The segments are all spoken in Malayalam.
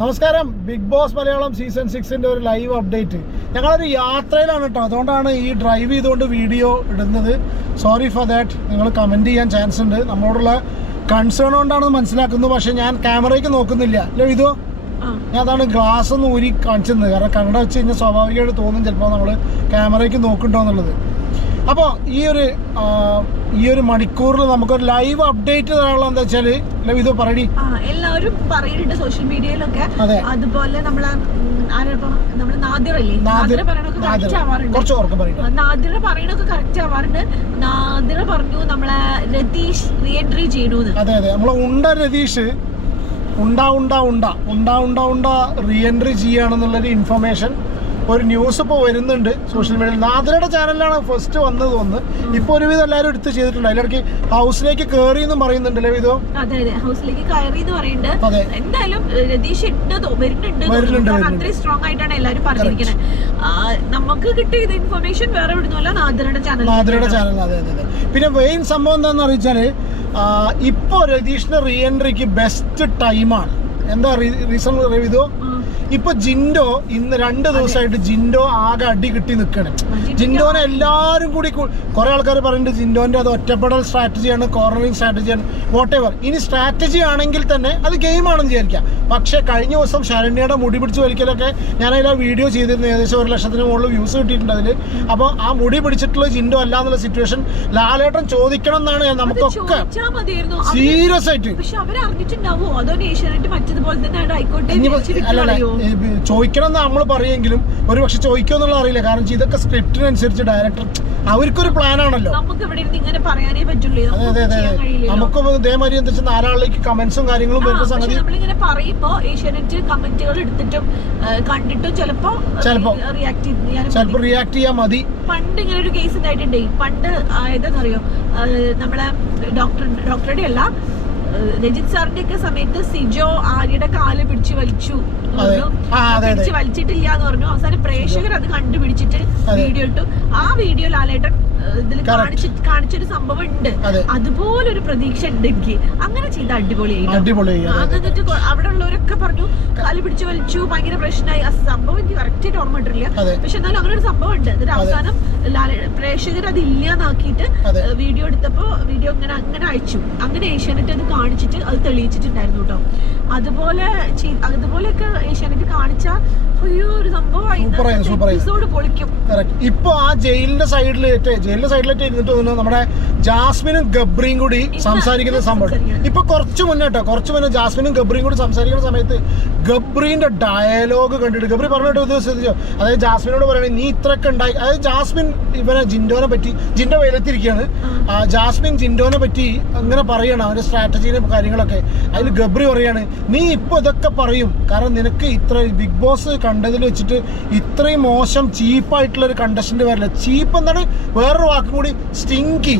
നമസ്കാരം. ബിഗ് ബോസ് മലയാളം സീസൺ 6 ഒരു ലൈവ് അപ്ഡേറ്റ്. ഞങ്ങളൊരു യാത്രയിലാണ് കേട്ടോ, അതുകൊണ്ടാണ് ഈ ഡ്രൈവ് ചെയ്തുകൊണ്ട് വീഡിയോ ഇടുന്നത്. Sorry for that. നിങ്ങൾ കമൻറ്റ് ചെയ്യാൻ ചാൻസ് ഉണ്ട്. നമ്മളോടുള്ള കൺസേൺ കൊണ്ടാണെന്ന് മനസ്സിലാക്കുന്നു. പക്ഷേ ഞാൻ ക്യാമറയ്ക്ക് നോക്കുന്നില്ല അല്ലേ ഇതോ. ഞാൻ അതാണ് ഗ്ലാസ് ഒന്ന് ഊരി കാണിച്ചത്. കാരണം കണ്ണട വെച്ച് കഴിഞ്ഞാൽ സ്വാഭാവികമായിട്ട് തോന്നും ചിലപ്പോൾ നമ്മൾ ക്യാമറയ്ക്ക് നോക്കുന്നുണ്ടോ എന്നുള്ളത്. അപ്പോൾ ഈ ഒരു മണിക്കൂറിൽ നമുക്കൊരു ലൈവ് അപ്ഡേറ്റ് തരാനുള്ള എന്താ വെച്ചാൽ ഇത് പറയടി. എല്ലാവരും പറയുന്നുണ്ട് സോഷ്യൽ മീഡിയയിലൊക്കെ. അതുപോലെ നാദിറ പറയണൊക്കെ കറക്റ്റ് ആവാറുണ്ട്. നാദിറ പറഞ്ഞു നമ്മളെ രതീഷ് റീ എൻട്രി ചെയ്യണൂന്ന്. അതെ നമ്മളെ രതീഷ് ഉണ്ടാ റീ എൻട്രി ചെയ്യാണെന്നുള്ളൊരു ഇൻഫർമേഷൻ, ഒരു ന്യൂസ് ഇപ്പോൾ വരുന്നുണ്ട് സോഷ്യൽ മീഡിയയിൽ. നാദിറയുടെ ചാനലിലാണ് ഫസ്റ്റ് വന്നത് തോന്നുന്നു. ഇപ്പൊ ഒരുവിധം എല്ലാവരും എടുത്ത് ചെയ്തിട്ടുണ്ട്. അതിലിടയ്ക്ക് ഹൗസിലേക്ക് കയറി എന്നും പറയുന്നുണ്ടല്ലേ ഇതോ. അതെ ഹൗസിലേക്ക് കയറി എന്ന് പറയുന്നുണ്ട്. എന്തായാലും രതീഷ് വരുന്നുണ്ട്. അത്രയും സ്ട്രോങ് ആയിട്ടാണ് എല്ലാവരും പറഞ്ഞിരിക്കുന്നത്. നമുക്ക് കിട്ടിയ ഇൻഫർമേഷൻ വേറെ എവിടുന്നല്ല, നാദിറയുടെ ചാനൽ. അതെ. പിന്നെ മെയിൻ സംഭവം എന്താണെന്ന് അറിയിച്ചാല് ഇപ്പൊ രതീഷിന്റെ റീ എൻട്രിക്ക് ബെസ്റ്റ് ടൈമാണ്. എന്താ റീസൺ ഇതോ. ഇപ്പൊ ജിൻഡോ ഇന്ന് 2 ദിവസമായിട്ട് ജിൻഡോ ആകെ അടി കിട്ടി നിൽക്കണം. ജിൻഡോനെ എല്ലാവരും കൂടി കുറെ ആൾക്കാർ പറയുന്നുണ്ട് ജിൻഡോന്റെ അത് ഒറ്റപ്പെടൽ സ്ട്രാറ്റജിയാണ്, കോർണറിങ് സ്ട്രാറ്റജിയാണ്, വോട്ട് എവർ. ഇനി സ്ട്രാറ്റജി ആണെങ്കിൽ തന്നെ അത് ഗെയിമാണെന്ന് വിചാരിക്കാം. പക്ഷെ കഴിഞ്ഞ ദിവസം ശരണ്യയുടെ മുടി പിടിച്ച് വലിക്കലൊക്കെ ഞാൻ അതിൽ വീഡിയോ ചെയ്തിരുന്നു. ഏകദേശം 1 ലക്ഷത്തിന് മുകളിൽ വ്യൂസ് കിട്ടിയിട്ടുണ്ട് അതിൽ. അപ്പോൾ ആ മുടി പിടിച്ചിട്ടുള്ള ജിൻഡോ അല്ല എന്നുള്ള സിറ്റുവേഷൻ ലാലേട്ടൻ ചോദിക്കണം എന്നാണ് നമുക്കൊക്കെ സീരിയസ് ആയിട്ട്. ചോദിക്കണം എന്ന് നമ്മൾ പറയുമെങ്കിലും ഒരു പക്ഷെ ചോദിക്കുമെന്നുള്ള അറിയില്ല. കാരണം ഇതൊക്കെ സ്ക്രിപ്റ്റിനനുസരിച്ച് ഡയറക്ടർ അവർക്കൊരു പ്ലാൻ ആണല്ലോ. അതെ നമുക്ക് ഇതേമാതിരി എന്താ വെച്ചാൽ 4 ആളിലേക്ക് കമന്റ്സും കാര്യങ്ങളും വരുന്ന സംഗതി ചിലപ്പോ റിയാക്ട് ചെയ്യാൻ മതി. പണ്ട് ഇങ്ങനെ ഒരു കേസ് ഉണ്ടായിട്ടുണ്ട്. പണ്ട് ഏതാണെന്നറിയോ, നമ്മളെ ഡോക്ടറുടെ അല്ല രജിത് സാറിന്റെ ഒക്കെ സമയത്ത് സിജോ ആര്യയുടെ കാല് പിടിച്ചു വലിച്ചിട്ടില്ല എന്ന് പറഞ്ഞു. അവസാനം പ്രേക്ഷകർ അത് കണ്ടുപിടിച്ചിട്ട് വീഡിയോ ഇട്ടു. ആ വീഡിയോ ലാലേട്ടൻ ഇതിൽ കാണിച്ചൊരു സംഭവം ഉണ്ട്. അതുപോലൊരു പ്രതീക്ഷ ഉണ്ട് എനിക്ക്. അങ്ങനെ ചെയ്ത അടിപൊളിയായി. എന്നിട്ട് അവിടെ ഉള്ളവരൊക്കെ പറഞ്ഞു കാല് പിടിച്ചു വലിച്ചു, ഭയങ്കര പ്രശ്നമായി. ആ സംഭവം എനിക്ക് കറക്റ്റായിട്ട് ഓർമ്മ ഇട്ടില്ല. പക്ഷെ എന്നാലും അങ്ങനെ ഒരു സംഭവം ഉണ്ട്. എന്നിട്ട് അവസാനം പ്രേക്ഷകർ അത് ഇല്ലാന്നാക്കിയിട്ട് വീഡിയോ എടുത്തപ്പോ വീഡിയോ അങ്ങനെ അയച്ചു. അങ്ങനെ ഏഷ്യാനെറ്റ് അത് കാണിച്ചിട്ട് അത് തെളിയിച്ചിട്ടുണ്ടായിരുന്നു കേട്ടോ. അതുപോലെയൊക്കെ ഏഷ്യാനെറ്റ് കാണിച്ചാൽ ഒരു സംഭവമായി പൊളിക്കും. ഇപ്പൊ ആ ജയിലിന്റെ സൈഡിലേറ്റ് ഇരുന്നിട്ട് തോന്നുന്നു നമ്മുടെ ജാസ്മിനും ഗബ്രിയും കൂടി സംസാരിക്കുന്ന സംഭവം. ഇപ്പൊ കുറച്ചു മുന്നേ ജാസ്മിനും ഗബ്രിയും കൂടി സംസാരിക്കുന്ന സമയത്ത് ഗബ്രീന്റെ ഡയലോഗ് കണ്ടിട്ട് ഗബ്രി പറഞ്ഞിട്ട് ശ്രദ്ധിച്ചോ. അതായത് ജാസ്മിനോട് പറയണേ നീ ഇത്രയൊക്കെ ഉണ്ടായി. അതായത് ജാസ്മിൻ ജിൻഡോനെ പറ്റി, ജിൻഡോ വെയിലത്തിരിക്കുകയാണ്. ജാസ്മിൻ ജിൻഡോനെ പറ്റി അങ്ങനെ പറയണം അവന്റെ സ്ട്രാറ്റജിയുടെ കാര്യങ്ങളൊക്കെ. അതിൽ ഗബ്രി പറയാണ് നീ ഇപ്പൊ ഇതൊക്കെ പറയും കാരണം നിനക്ക് ഇത്ര ബിഗ് ബോസ് കണ്ടതിൽ വെച്ചിട്ട് ഇത്രയും മോശം ചീപ്പായിട്ടുള്ള ഒരു കണ്ടസ്റ്റന്റ് വരില്ല. ചീപ്പ് എന്താണ് വേറൊരു വാക്കും കൂടി, സ്റ്റിങ്കി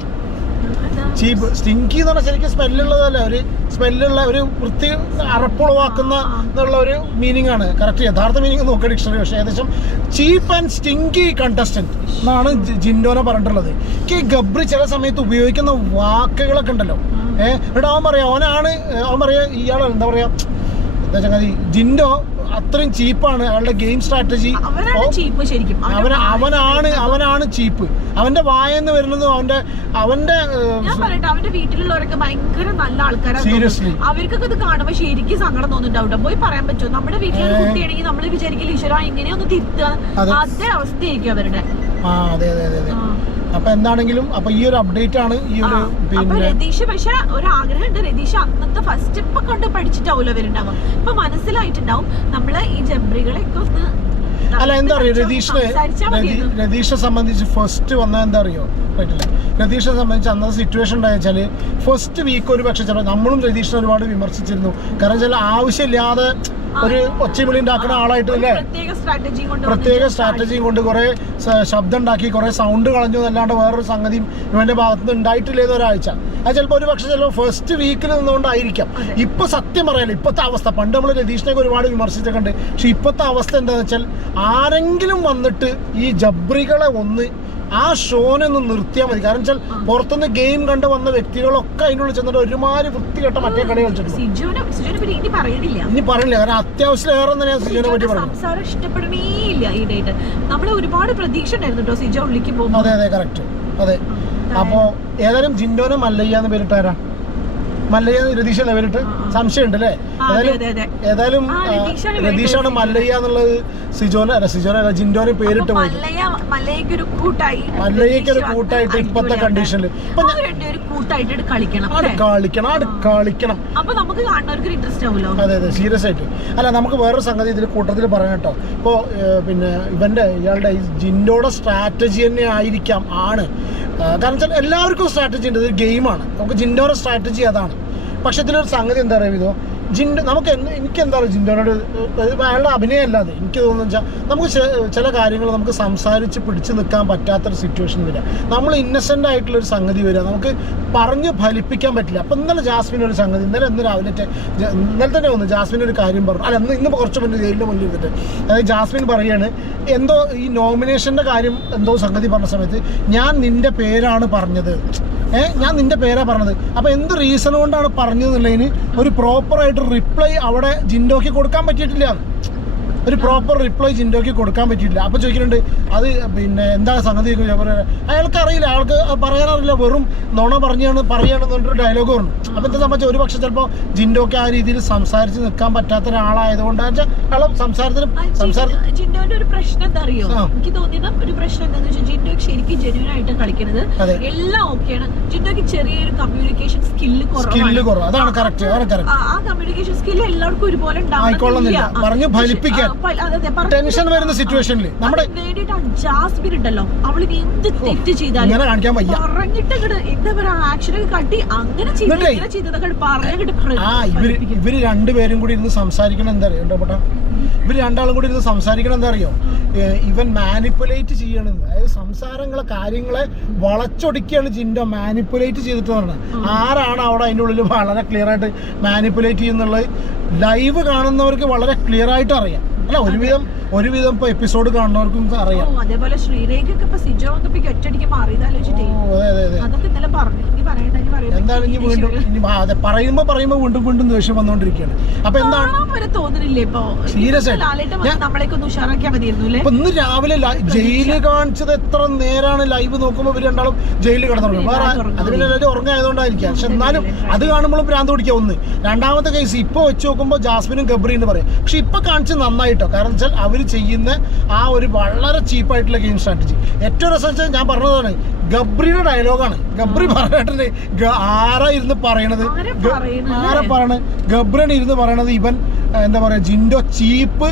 എന്ന് പറഞ്ഞാൽ ശരിക്കും സ്മെല്ലുള്ളതല്ല, ഒരു സ്മെല്ലുള്ള ഒരു വൃത്തി അറപ്പുളവാക്കുന്ന എന്നുള്ള ഒരു മീനിങ് ആണ്. കറക്റ്റ് യഥാർത്ഥ മീനിങ് നോക്കുക ഡിക്ഷണറി. പക്ഷേ ഏകദേശം ചീപ്പ് ആൻഡ് സ്റ്റിങ്കി കണ്ടസ്റ്റന്റ് എന്നാണ് ജിൻഡോനെ പറഞ്ഞിട്ടുള്ളത്. ഈ ഗബ്രി ചില സമയത്ത് ഉപയോഗിക്കുന്ന വാക്കുകളൊക്കെ ഉണ്ടല്ലോ. എന്നിട്ട് അവൻ പറയാ ഇയാൾ എന്താ പറയാ ചങ്ങാതി ജിൻഡോ അത്രയും ചീപ്പാണ്. അയാളുടെ ഗെയിം സ്ട്രാറ്റജി അവനാണ് ചീപ്പ്. അവന്റെ വായെന്ന് വരുന്നത് അവന്റെ വീട്ടിലുള്ളവരൊക്കെ ഭയങ്കര നല്ല ആൾക്കാരാണ്. സീരിയസ്ലി അവർക്കൊക്കെ ഇത് കാണുമ്പോ ശരിക്കും സങ്കടം തോന്നുന്നുണ്ടാവും. പോയി പറയാൻ പറ്റുമോ? നമ്മുടെ വീട്ടിലൊരു കുട്ടിയാണെങ്കിൽ നമ്മള് വിചാരിക്കില്ല ഈശ്വര ഇങ്ങനെയൊന്ന് തിരുത്തുക. അതേ അവസ്ഥയായിരിക്കും അവരുടെ. അതെ അപ്പൊ എന്താണെങ്കിലും അപ്പൊ ഈ ഒരു അപ്ഡേറ്റ് ആണ് ഈ ഒരു. പിന്നെ രതീഷ് പക്ഷെ ഒരു ആഗ്രഹമുണ്ട്. രതീഷ് അന്നത്തെ ഫസ്റ്റ് ഇപ്പൊ കണ്ട് പഠിച്ചിട്ടാവൂലോ അവരുണ്ടാവും. ഇപ്പൊ മനസ്സിലായിട്ടുണ്ടാവും നമ്മള് ഈ ജബ്രികളെയൊക്കെ ഒന്ന്. അല്ല എന്താ അറിയോ, രതീഷിനെ സംബന്ധിച്ച് ഫസ്റ്റ് വന്നാൽ എന്താ അറിയോ പറ്റില്ല. രതീഷിനെ സംബന്ധിച്ച് അന്നത്തെ സിറ്റുവേഷൻ ഉണ്ടായെച്ചാല് ഫസ്റ്റ് വീക്ക് ഒരു പക്ഷെ ചില നമ്മളും രതീഷിനെ ഒരുപാട് വിമർശിച്ചിരുന്നു. കാരണം ചില ആവശ്യമില്ലാതെ ഒരു ഒച്ചവിളി ഉണ്ടാക്കുന്ന ആളായിട്ട് അല്ലേ, പ്രത്യേക സ്ട്രാറ്റജിയും കൊണ്ട് കുറെ ശബ്ദം ഉണ്ടാക്കി കുറെ സൗണ്ട് കളഞ്ഞു എന്നല്ലാണ്ട് വേറൊരു സംഗതിയും ഇവന്റെ ഭാഗത്തുനിന്ന് ഉണ്ടായിട്ടില്ലേന്ന് ഒരാഴ്ച. അത് ചിലപ്പോൾ ഒരു പക്ഷെ ചിലപ്പോൾ ഫസ്റ്റ് വീക്കിൽ നിന്നുകൊണ്ടായിരിക്കാം. ഇപ്പൊ സത്യം പറയാലോ ഇപ്പോഴത്തെ അവസ്ഥ, പണ്ട് നമ്മൾ രതീഷിനെയൊക്കെ ഒരുപാട് വിമർശിച്ചൊക്കെ ഉണ്ട്. പക്ഷെ ഇപ്പോഴത്തെ അവസ്ഥ എന്താണെന്ന് വെച്ചാൽ ആരെങ്കിലും വന്നിട്ട് ഈ ജബ്രികളെ ഒന്ന് ആ ഷോനെ ഒന്ന് നിർത്തിയാൽ മതി. കാരണം വെച്ചാൽ പുറത്തുനിന്ന് ഗെയിം കണ്ട് വന്ന വ്യക്തികളൊക്കെ അതിനുള്ളിൽ ചെന്നിട്ട് ഒരുമാതിരി വൃത്തികെട്ട മറ്റേ കളി കളിച്ചിട്ടുണ്ട്. ഇനി പറയില്ല, കാരണം അത്യാവശ്യം ഏറെ തന്നെയാണ് സിജോനെ പറ്റി പറയുന്നത്. സംസാരം ഇഷ്ടപ്പെടണേ ഇല്ല ഈ ഡേറ്റ്. നമ്മള് ഒരുപാട് പ്രതീക്ഷ ഉണ്ടായിരുന്നു കേട്ടോ സിജോ ഉള്ളിലേക്ക് പോകുമ്പോൾ. അതെ അതെ കറക്റ്റ്. അതെ, അപ്പോ ഏതായാലും ജിൻഡോനെ മല്ലയ്യാന്ന് പേരിട്ടാരാ? മല്ലയ്യ രതീഷ ലെവലിട്ട് സംശയമുണ്ട് അല്ലേ? ഏതായാലും രതീഷാണ് മല്ലയ്യ എന്നുള്ളത് സിജോനെ ജിൻഡോനെ പേരിട്ട് പോയി. മല്ലയ്ക്ക് ഒരു കൂട്ടായിട്ട് ഇപ്പത്തെ കണ്ടീഷനിൽ കളിക്കണം. അതെ അതെ സീരിയസ് ആയിട്ട്. അല്ല, നമുക്ക് വേറൊരു സംഗതി ഇതിൽ കൂട്ടത്തിൽ പറയാം കേട്ടോ. ഇപ്പോ പിന്നെ ഇയാളുടെ ജിൻഡോയുടെ സ്ട്രാറ്റജി തന്നെ ആയിരിക്കാം ആണ്. കാരണം വെച്ചാൽ എല്ലാവർക്കും സ്ട്രാറ്റജി ഉണ്ട്, ഇത് ഗെയിമാണ്. നമുക്ക് ജിൻഡോയുടെ സ്ട്രാറ്റജി അതാണ്. പക്ഷെ ഇതിലൊരു സംഗതി എന്താ പറയുക, ഇതോ ജിൻഡോ നമുക്ക് എനിക്കെന്താ പറയുക ജിൻഡോനോട് അയാളുടെ അഭിനയം അല്ലാതെ എനിക്ക് തോന്നുന്നു വെച്ചാൽ നമുക്ക് ചില കാര്യങ്ങൾ നമുക്ക് സംസാരിച്ച് പിടിച്ചു നിൽക്കാൻ പറ്റാത്തൊരു സിറ്റുവേഷൻ വരിക, നമ്മൾ ഇന്നസെൻ്റ് ആയിട്ടുള്ളൊരു സംഗതി വരിക, നമുക്ക് പറഞ്ഞ് ഫലിപ്പിക്കാൻ പറ്റില്ല. അപ്പം ഇന്നലെ ജാസ്മിൻ ഒരു സംഗതി ഇന്നലെ രാവിലെ ഇന്നലെ തന്നെ വന്നു ജാസ്മിൻ ഒരു കാര്യം പറഞ്ഞു. അല്ല, ഇന്ന് കുറച്ച് മുന്നേ ജയിലിൻ്റെ മുന്നിൽ ഇരുന്നിട്ട് അതായത് ജാസ്മിൻ പറയുകയാണ് എന്തോ ഈ നോമിനേഷൻ്റെ കാര്യം എന്തോ സംഗതി പറഞ്ഞ സമയത്ത് ഞാൻ നിൻ്റെ പേരാണ് പറഞ്ഞത്, ഞാൻ നിന്റെ പേരാ പറഞ്ഞത്. അപ്പോൾ എന്ത് റീസൺ കൊണ്ടാണ് പറഞ്ഞതെന്നുള്ളതിന് ഒരു പ്രോപ്പറായിട്ട് റിപ്ലൈ അവിടെ ജിൻഡോക്ക് കൊടുക്കാൻ പറ്റിയിട്ടില്ല. ഒരു പ്രോപ്പർ റിപ്ലൈ ജിൻഡോക്ക് കൊടുക്കാൻ പറ്റിയിട്ടില്ല. അപ്പോൾ ചോദിക്കുന്നുണ്ട് അത് പിന്നെ എന്താ സംഗതി, അയാൾക്ക് അറിയില്ല, അയാൾക്ക് പറയാനറിയില്ല, വെറും നുണ പറയാണെന്ന് പറഞ്ഞിട്ടൊരു ഡയലോഗ് പറഞ്ഞു. അപ്പോൾ എന്താ സംബന്ധിച്ചാൽ ഒരു പക്ഷേ ചിലപ്പോൾ ജിൻഡോക്ക് ആ രീതിയിൽ സംസാരിച്ച് നിൽക്കാൻ പറ്റാത്ത ഒരാളായതുകൊണ്ടാണ് അയാൾ ജിൻഡോന്റെ ഒരു പ്രശ്നം എന്താ അറിയോ, എനിക്ക് തോന്നിയത് ഒരു പ്രശ്നം എന്താണെന്ന് വെച്ചാൽ ജിൻഡോക്ക് ശരിക്കും ജെന്യൂൻ ആയിട്ട് കളിക്കുന്നത് എല്ലാം ഓക്കെയാണ്. ജിൻഡോക്ക് ചെറിയൊരു കമ്മ്യൂണിക്കേഷൻ സ്കില്ല് കുറവാണ്. അതാണ് കറക്റ്റ്. ആ കമ്മ്യൂണിക്കേഷൻ സ്കില്ല് എല്ലാവർക്കും ഒരുപോലെ പറഞ്ഞു ഫലിപ്പിക്കാൻ ടെൻഷൻ വരുന്ന സിറ്റുവേഷനിൽ നമ്മുടെ ജാസ്മിൻ ഉണ്ടല്ലോ, അവള് എന്ത് തെറ്റ് ചെയ്താലും പറഞ്ഞിട്ട് എന്താ പറയാ ആക്ഷനൊക്കെ കാട്ടി അങ്ങനെ ചെയ്തതൊക്കെ ഇവര് രണ്ടുപേരും കൂടി ഇരുന്ന് സംസാരിക്കണം. എന്താ അറിയോ കേട്ടോ, ഇവര് രണ്ടാളും കൂടി ഇരുന്ന് സംസാരിക്കണം. എന്താ അറിയോ, ഇവൻ മാനിപ്പുലേറ്റ് ചെയ്യണമെന്ന്, അതായത് സംസാരങ്ങളെ കാര്യങ്ങളെ വളച്ചൊടിക്കുകയാണ് ജിൻഡോ മാനിപ്പുലേറ്റ് ചെയ്തിട്ട് പറഞ്ഞത്. ആരാണ് അവിടെ അതിൻ്റെ ഉള്ളിൽ വളരെ ക്ലിയർ ആയിട്ട് മാനിപ്പുലേറ്റ് ചെയ്യുന്നുള്ളത് ലൈവ് കാണുന്നവർക്ക് വളരെ ക്ലിയർ ആയിട്ട് അറിയാം. അല്ല, ഒരുവിധം ഇപ്പൊ എപ്പിസോഡ് കാണുന്നവർക്കും അറിയാം. അതേപോലെ ശ്രീരേഖൊക്കെ സിജോ ഒറ്റടിക്ക് എന്താണ് ഇനി വീണ്ടും പറയുമ്പോ വീണ്ടും ദേഷ്യം വന്നോണ്ടിരിക്കുകയാണ്. അപ്പൊ എന്താണ് സീരിയസ് ആയിട്ട് ഇന്ന് രാവിലെ ജയിലിൽ കാണിച്ചത് എത്ര നേരാണ് ലൈവ് നോക്കുമ്പോ ഇവര് രണ്ടാളും ജയിലിൽ കിടന്നു. വേറെ അതിലെല്ലാവരും ഉറങ്ങായതുകൊണ്ടായിരിക്കാം. പക്ഷെ എന്നാലും അത് കാണുമ്പോഴും ഭ്രാന്ത് പിടിക്കുക. ഒന്ന് രണ്ടാമത്തെ കേസ് ഇപ്പൊ വെച്ച് നോക്കുമ്പോൾ ജാസ്മിനും ഗബ്രി എന്ന് പറയും. പക്ഷെ ഇപ്പൊ കാണിച്ച് നന്നായിട്ടോ, കാരണം വെച്ചാൽ അവർ ചെയ്യുന്ന ആ ഒരു വളരെ ചീപ്പായിട്ടുള്ള ഗെയിം സ്ട്രാറ്റജി. ഏറ്റവും രസം വെച്ചാൽ ഞാൻ പറഞ്ഞതാണ് ഗബ്രിയുടെ ഡയലോഗാണ്. ഗബ്രി പറഞ്ഞിട്ടുണ്ട് ആരാ ഇരുന്ന് പറയണത് ഗബ്രിയാണ് ഇരുന്ന് പറയണത് ഇവൻ എന്താ പറയാ ജിൻഡോ ചീപ്പ്,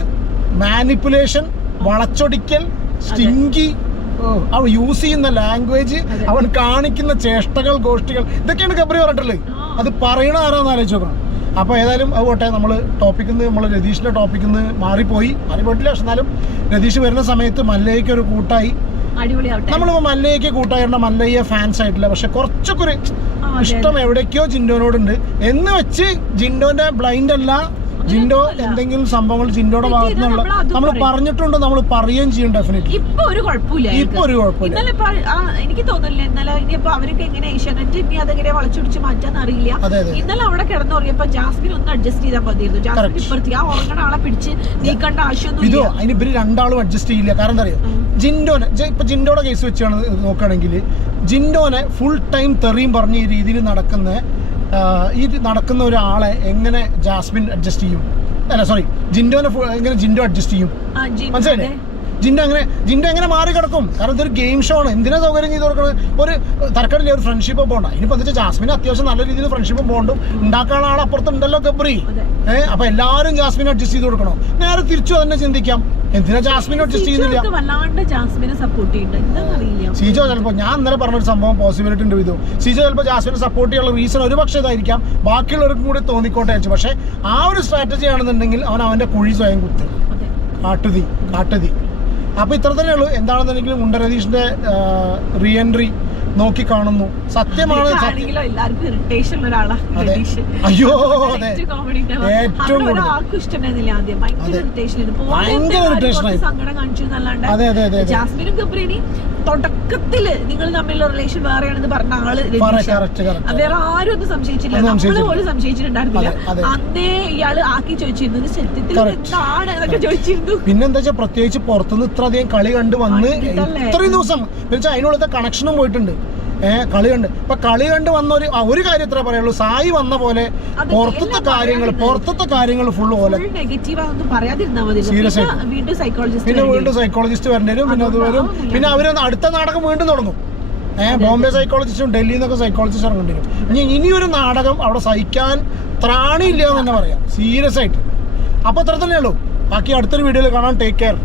മാനിപ്പുലേഷൻ, വളച്ചൊടിക്കൽ, സ്റ്റിങ്കി, അവൻ യൂസ് ചെയ്യുന്ന ലാംഗ്വേജ്, അവൻ കാണിക്കുന്ന ചേഷ്ടകൾ, ഗോഷ്ടികൾ, ഇതൊക്കെയാണ് ഗബ്രി പറഞ്ഞിട്ടുള്ളത്. അത് പറയണ ആരാന്ന് ആലോചിച്ച് നോക്കണം. അപ്പോൾ ഏതായാലും അതുകൊട്ടെ നമ്മൾ രതീഷിൻ്റെ ടോപ്പിക്കിൽ നിന്ന് മാറിപ്പോയിട്ടില്ല. പക്ഷെ എന്നാലും രതീഷ് വരുന്ന സമയത്ത് മല്ലയ്ക്ക് ഒരു കൂട്ടായി. നമ്മളിപ്പോൾ മല്ലയ്ക്ക് കൂട്ടായിരുന്ന മല്ലയ്യ ഫാൻസ് ആയിട്ടില്ല, പക്ഷെ കുറച്ചൊക്കെ ഒരു ഇഷ്ടം എവിടേക്കോ ജിൻഡോനോടുണ്ട്. എന്ന് വെച്ച് ജിൻഡോന്റെ ബ്ലൈൻഡ് അല്ല, ജിൻഡോ എന്തെങ്കിലും സംഭവങ്ങൾ ജിൻഡോയുടെ ഭാഗത്തു നിന്നുള്ള നമ്മൾ പറഞ്ഞിട്ടുണ്ട്, നമ്മൾ പറയുകയും ചെയ്യും. ഡെഫിനറ്റ്ലി ഇപ്പൊ ഒരു കുഴപ്പമില്ല. എനിക്ക് തോന്നുന്നില്ല ഇന്നലെ ഇനിയിപ്പോ അവർക്ക് എങ്ങനെ ഏഷ്യാനെറ്റ് ഇനി അതെങ്ങനെ വളച്ചൊടിച്ച് മാറ്റാന്ന് അറിയില്ല. ഇന്നലെ അവിടെ കിടന്നുറങ്ങിയപ്പോ ജാസ്മിൻ ഒന്ന് അഡ്ജസ്റ്റ് ചെയ്താൽ മതിയായിരുന്നു. ജാസ്മിൻ ഇപ്പുറത്ത് ആ ഉറങ്ങണ ആളെ പിടിച്ച് നീക്കേണ്ട ആവശ്യമൊന്നും ഇല്ല. അതിന് ഇവര് രണ്ടാളും അഡ്ജസ്റ്റ് ചെയ്യില്ല. കാരണം എന്താ അറിയോ, ജിൻഡോയുടെ കേസ് വെച്ചാണ് നോക്കുകയാണെങ്കിൽ ജിൻഡോനെ ഫുൾ ടൈം തെറിയും പറഞ്ഞ ഈ രീതിയിൽ നടക്കുന്ന ഒരാളെ എങ്ങനെ ജാസ്മിൻ അഡ്ജസ്റ്റ് ചെയ്യും? അല്ല സോറി, ജിൻഡോനെ എങ്ങനെ ജിൻഡോ അഡ്ജസ്റ്റ് ചെയ്യും? മനസ്സിലായില്ലേ? ജിൻഡോ എങ്ങനെ മാറി കിടക്കും? കാരണം ഇതൊരു ഗെയിം ഷോ ആണ്. എന്തിനാ സൗകര്യം ചെയ്ത് കൊടുക്കുന്നത്? ഒരു തർക്കമില്ല, ഒരു ഫ്രണ്ട്ഷിപ്പ് ബോണ്ട. ഇനിയിപ്പോൾ എന്താ വെച്ചാൽ ജാസ്മിന് അത്യാവശ്യം നല്ല രീതിയിൽ ഫ്രണ്ട്ഷിപ്പ് ബോണ്ടും ഉണ്ടാക്കാനുള്ള ആൾ അപ്പുറത്തുണ്ടല്ലോ ഗബ്രി. അപ്പൊ എല്ലാവരും ജാസ്മിനെ അഡ്ജസ്റ്റ് ചെയ്ത് കൊടുക്കണോ? നേരെ തിരിച്ചു തന്നെ ചിന്തിക്കാം, എന്തിനാ ജാസ്മിനെ അഡ്ജസ്റ്റ് ചെയ്യുന്നില്ല? സിജോ ചിലപ്പോൾ ഞാൻ ഇന്നലെ പറഞ്ഞൊരു സംഭവം പോസിബിലിറ്റി ഉണ്ട്. ഇതോ സിജോ ചിലപ്പോൾ ജാസ്മിനെ സപ്പോർട്ട് ചെയ്യാനുള്ള റീസൺ ഒരു പക്ഷേ ഇതായിരിക്കാം, ബാക്കിയുള്ളവർക്കും കൂടി തോന്നിക്കോട്ടെ വെച്ചു. പക്ഷെ ആ ഒരു സ്ട്രാറ്റജി ആണെന്നുണ്ടെങ്കിൽ അവന്റെ കുഴി സ്വയം കുത്തും. കാട്ടുതീ. അപ്പൊ ഇത്ര തന്നെ ഉള്ളൂ. എന്താണെന്നുണ്ടെങ്കിലും രതീഷിന്റെ റീ എൻട്രി നോക്കി കാണുന്നു. സത്യമാണ്. അയ്യോ അതെ, ഏറ്റവും കൂടുതൽ ഭയങ്കര ഇറിറ്റേഷൻ ആയി. അതെ. ജാസ്മിനും ഗബ്രിനി തുടക്കത്തില് നിങ്ങൾ തമ്മിലുള്ള റിലേഷൻ വേറെയാണെന്ന് പറഞ്ഞ ആള് വേറെ ആരും ഒന്നും സംശയിച്ചില്ല, നമ്മള് പോലും സംശയിച്ചിട്ടുണ്ടായിരുന്നില്ല. അന്നേ ഇയാള് ആക്കി ചോദിച്ചിരുന്നത് സത്യത്തിൽ എന്താണ് എന്നൊക്കെ ചോദിച്ചിരുന്നു. പിന്നെന്താ വെച്ചാൽ പ്രത്യേകിച്ച് പുറത്തുനിന്ന് ഇത്ര അധികം കളി കണ്ട് വന്ന് ഇത്രയും ദിവസം അതിനുള്ളത്തെ കണക്ഷനും പോയിട്ടുണ്ട്. കളി കണ്ട് ഇപ്പൊ കളി കണ്ട് വന്ന ഒരു കാര്യം എത്ര പറയുള്ളൂ, സായി വന്ന പോലെ പുറത്തത്തെ കാര്യങ്ങൾ ഫുള്ള് പോലെ സീരിയസ് ആയിട്ട് പിന്നെ വീണ്ടും സൈക്കോളജിസ്റ്റ് വരേണ്ടി വരും. പിന്നെ അത് വരും, പിന്നെ അവര് അടുത്ത നാടകം വീണ്ടും തുടങ്ങും. ബോംബെ സൈക്കോളജിസ്റ്റും ഡൽഹിയിൽ നിന്നൊക്കെ സൈക്കോളജിസ്റ്റ് ഇറങ്ങേണ്ടി വരും. ഇനിയൊരു നാടകം അവിടെ സഹിക്കാൻ ത്രാണിയില്ല എന്ന് തന്നെ പറയാം, സീരിയസ് ആയിട്ട്. അപ്പൊ അത്ര തന്നെയുള്ളൂ. ബാക്കി അടുത്തൊരു വീഡിയോയിൽ കാണാം. Take care.